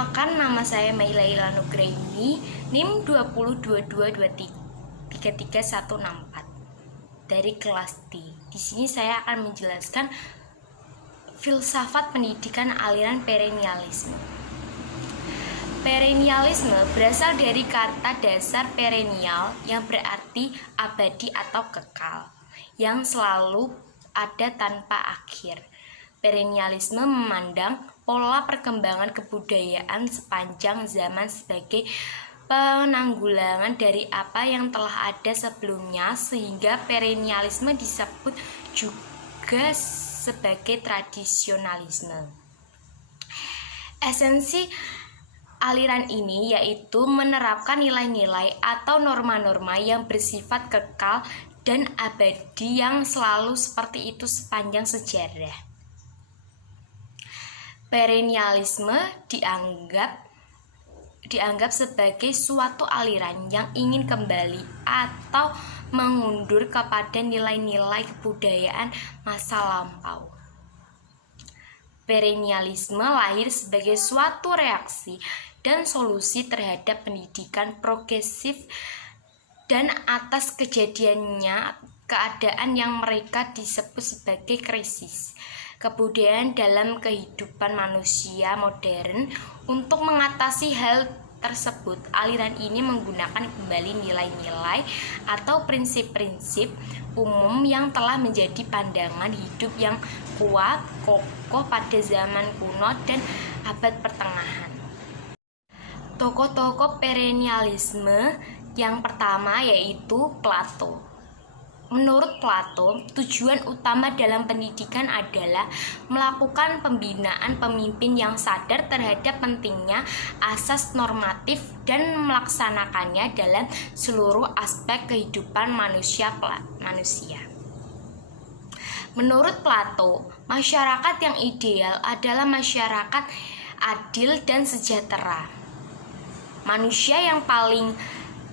Perkenalkan, nama saya Mailaila Nugraini, NIM 202223314 dari kelas D. Di sini saya akan menjelaskan filsafat pendidikan aliran perennialisme. Perennialisme berasal dari kata dasar perennial yang berarti abadi atau kekal, yang selalu ada tanpa akhir. Perennialisme memandang pola perkembangan kebudayaan sepanjang zaman sebagai penanggulangan dari apa yang telah ada sebelumnya, sehingga perennialisme disebut juga sebagai tradisionalisme. Esensi aliran ini yaitu menerapkan nilai-nilai atau norma-norma yang bersifat kekal dan abadi yang selalu seperti itu sepanjang sejarah. Perennialisme dianggap sebagai suatu aliran yang ingin kembali atau mengundur kepada nilai-nilai kebudayaan masa lampau. Perennialisme lahir sebagai suatu reaksi dan solusi terhadap pendidikan progresif dan atas kejadiannya keadaan yang mereka disebut sebagai krisis kebudayaan dalam kehidupan manusia modern. Untuk mengatasi hal tersebut, aliran ini menggunakan kembali nilai-nilai atau prinsip-prinsip umum yang telah menjadi pandangan hidup yang kuat, kokoh pada zaman kuno dan abad pertengahan. Tokoh-tokoh perennialisme yang pertama yaitu Plato. Menurut Plato, tujuan utama dalam pendidikan adalah melakukan pembinaan pemimpin yang sadar terhadap pentingnya asas normatif dan melaksanakannya dalam seluruh aspek kehidupan manusia. Menurut Plato, masyarakat yang ideal adalah masyarakat adil dan sejahtera. Manusia yang paling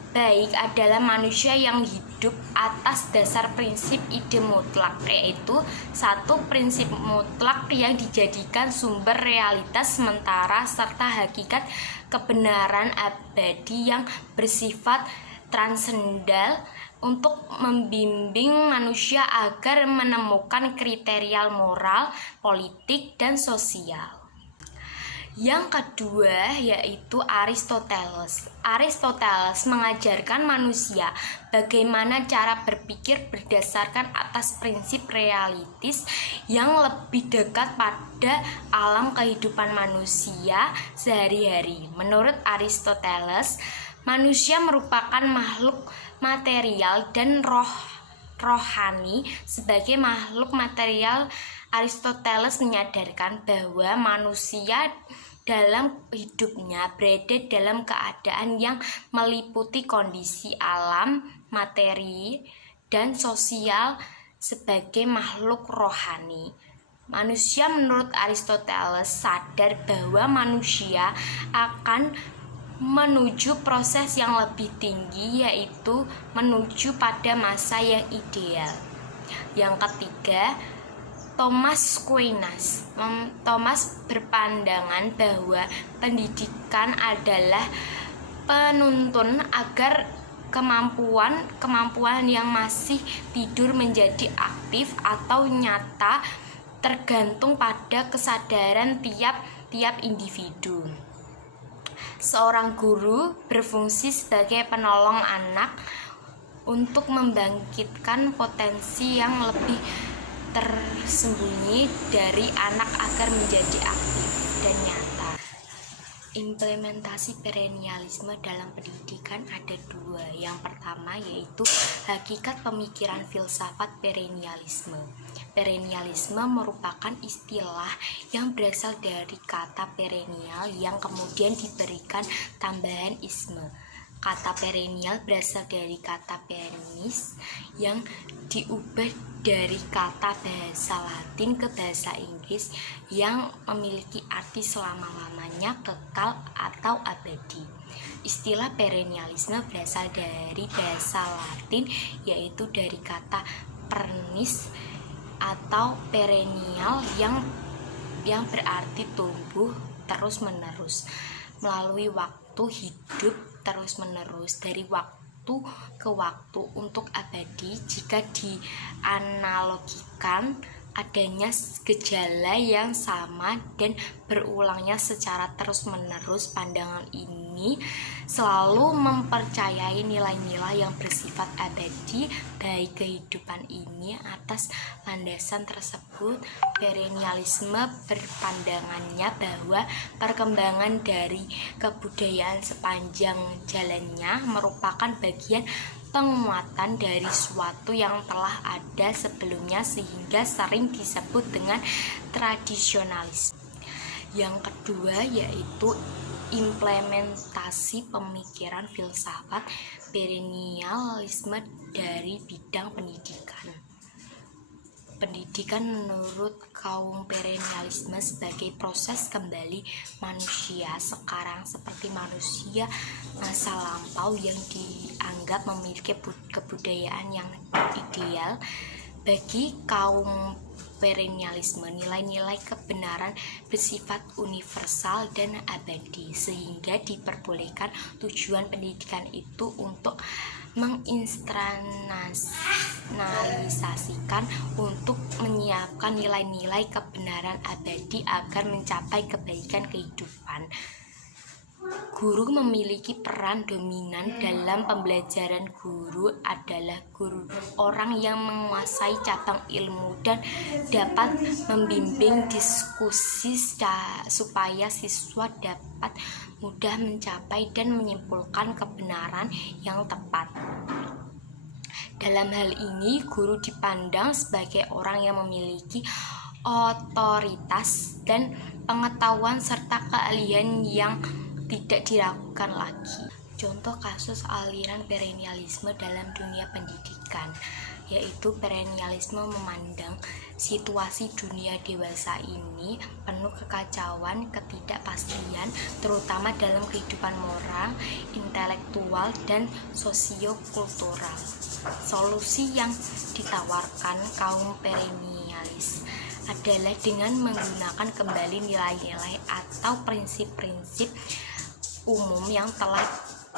baik adalah manusia yang hidup atas dasar prinsip ide mutlak, yaitu satu prinsip mutlak yang dijadikan sumber realitas sementara serta hakikat kebenaran abadi yang bersifat transendal untuk membimbing manusia agar menemukan kriteria moral, politik, dan sosial. Yang kedua yaitu Aristoteles. Aristoteles mengajarkan manusia bagaimana cara berpikir berdasarkan atas prinsip realistis yang lebih dekat pada alam kehidupan manusia sehari-hari. Menurut Aristoteles, manusia merupakan makhluk material dan rohani. Sebagai makhluk material, Aristoteles menyadarkan bahwa manusia dalam hidupnya berada dalam keadaan yang meliputi kondisi alam, materi, dan sosial sebagai makhluk rohani. Manusia menurut Aristoteles sadar bahwa manusia akan menuju proses yang lebih tinggi, yaitu menuju pada masa yang ideal. Yang ketiga, Thomas Aquinas. Thomas berpandangan bahwa pendidikan adalah penuntun agar kemampuan yang masih tidur menjadi aktif atau nyata, tergantung pada kesadaran tiap individu. Seorang guru berfungsi sebagai penolong anak untuk membangkitkan potensi yang lebih tersembunyi dari anak agar menjadi aktif dan nyata. Implementasi perennialisme dalam pendidikan ada dua. Yang pertama yaitu hakikat pemikiran filsafat perennialisme. Perennialisme merupakan istilah yang berasal dari kata perennial yang kemudian diberikan tambahan isme. Kata perennial berasal dari kata perennis yang diubah dari kata bahasa Latin ke bahasa Inggris yang memiliki arti selama-lamanya, kekal atau abadi. Istilah perennialisme berasal dari bahasa Latin yaitu dari kata perennis atau perennial yang berarti tumbuh terus-menerus melalui waktu hidup terus-menerus dari waktu ke waktu untuk abadi. Jika dianalogikan, adanya gejala yang sama dan berulangnya secara terus-menerus, pandangan ini selalu mempercayai nilai-nilai yang bersifat abadi baik kehidupan ini. Atas landasan tersebut, perennialisme berpandangannya bahwa perkembangan dari kebudayaan sepanjang jalannya merupakan bagian penguatan dari suatu yang telah ada sebelumnya, sehingga sering disebut dengan tradisionalis. Yang kedua yaitu implementasi pemikiran filsafat perennialisme dari bidang pendidikan. Pendidikan menurut kaum perennialisme sebagai proses kembali manusia sekarang seperti manusia masa lampau yang dianggap memiliki kebudayaan yang ideal. Bagi kaum perennialisme, nilai-nilai kebenaran bersifat universal dan abadi, sehingga diperbolehkan tujuan pendidikan itu untuk menginstitusionalisasikan untuk menyiapkan nilai-nilai kebenaran abadi agar mencapai kebaikan kehidupan. Guru memiliki peran dominan dalam pembelajaran. Guru adalah orang yang menguasai cabang ilmu dan dapat membimbing diskusi supaya siswa dapat mudah mencapai dan menyimpulkan kebenaran yang tepat. Dalam hal ini, guru dipandang sebagai orang yang memiliki otoritas dan pengetahuan serta keahlian yang tidak diragukan lagi. Contoh kasus aliran perennialisme dalam dunia pendidikan, yaitu perennialisme memandang situasi dunia dewasa ini penuh kekacauan, ketidakpastian, terutama dalam kehidupan moral, intelektual, dan sosiokultural. Solusi yang ditawarkan kaum perennialis adalah dengan menggunakan kembali nilai-nilai atau prinsip-prinsip umum yang telah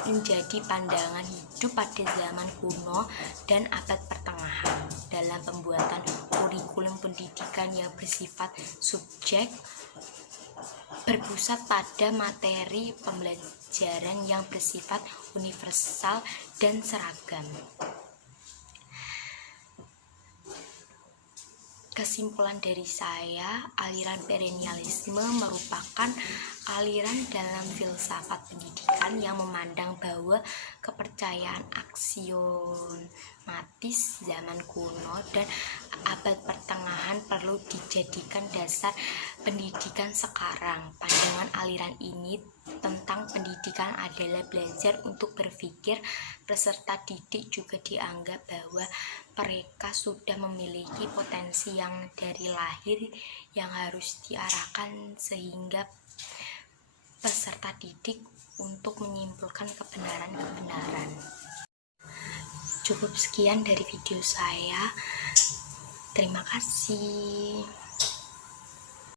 menjadi pandangan hidup pada zaman kuno dan abad pertengahan dalam pembuatan kurikulum pendidikan yang bersifat subjek, berpusat pada materi pembelajaran yang bersifat universal dan seragam. Kesimpulan dari saya, aliran perennialisme merupakan aliran dalam filsafat pendidikan yang memandang bahwa kepercayaan aksiomatis zaman kuno dan abad pertengahan perlu dijadikan dasar pendidikan sekarang. Pandangan aliran ini tentang pendidikan adalah belajar untuk berpikir. Peserta didik juga dianggap bahwa mereka sudah memiliki potensi yang dari lahir yang harus diarahkan sehingga peserta didik untuk menyimpulkan kebenaran-kebenaran. Cukup sekian dari video saya. Terima kasih.